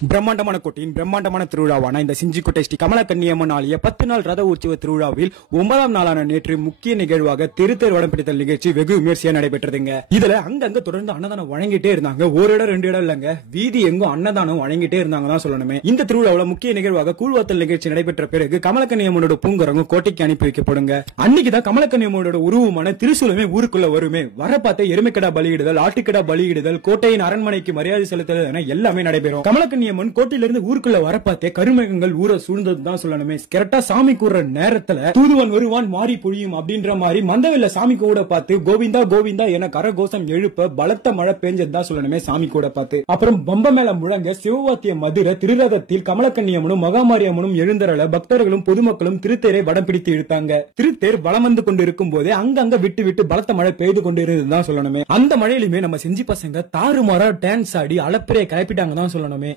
பிரம்மாண்டமான கோட்டையின் பிரம்மாண்டமான திருவிழாவான இந்த செஞ்சிக்கோட்டை ஸ்ரீ கமலக்கன்னியம்மன் ஆலய 10 நாள் ரத உற்சவ திருவிழாவில் 9ஆம் நாளான நேற்று முக்கிய நிகழ்வாக திருத்தேர் வடம் பிடித்தல் நிகழ்ச்சி வெகு விமர்சையா நடைபெற்றதுங்க. இதுல அங்கங்க தொடர்ந்து அன்னதானம் வழங்கிட்டே இருந்தாங்க. ஒரு இடம் 2 இடம் இல்லங்க, வீதி எங்கும் அன்னதானம் வழங்கிட்டே இருந்தாங்க தான் சொல்லணுமே. இந்த திருவிழாவில் முக்கிய நிகழ்வாக கூழ்வாத்தல் நிகழ்ச்சி நடைபெற்ற பிறகு கமலக்கன்னியம்மனோட பூங்கரங்கும் கோட்டைக்கு அனுப்பி வைக்கப்படுங்க. அன்னைக்குதான் கமலக்கன்னியம்மனோட உருவமான திருசூலமே ஊருக்குள்ள வருமே. வர பார்த்த எருமைக்கடா பலியிடுதல், ஆட்டுக்கடா பலியிடுதல், கோட்டையின் அரண்மனைக்கு மரியாதை செலுத்துதல் என எல்லாமே நடைபெறும். கமலக்கன்னியம்மன் கோட்டையிலிருந்து ஊருக்குள்ள வரப்பாத்தே கருமேகங்கள் ஊரை சூழ்ந்ததுதான் சொல்லணுமே. கரெக்டா சாமி கூற நேரத்துல தூதுவன் வருவான் மாறி பொழியும் அப்படின்ற மாதிரி மந்தவெல்ல சாமி கூட பார்த்து கோவிந்தா கோவிந்தா என கரகோஷம் எழுப்ப பலத்த மழை பெஞ்சதுதான் சொல்லணுமே சாமி கூட பார்த்து. அப்புறம் பம்ப மேல முழங்க சிவவாத்திய மதுரை திருரதத்தில் கமலக்கன்னியம்மனும் மகாமாரியம்மனும் எழுந்தரல பக்தர்களும் பொதுமக்களும் திருத்தேரை வடம் பிடித்து இழுத்தாங்க. திருத்தேர் வலம் வந்து கொண்டு இருக்கும் போதே அங்கங்க விட்டு விட்டு பலத்த மழை பெய்து கொண்டு இருந்ததுதான் சொல்லணுமே. அந்த மழையிலுமே நம்ம செஞ்சி பசங்க தாறுமாறா டான்ஸ் ஆடி அளப்பிறைய கிளப்பிட்டாங்க தான் சொல்லணுமே.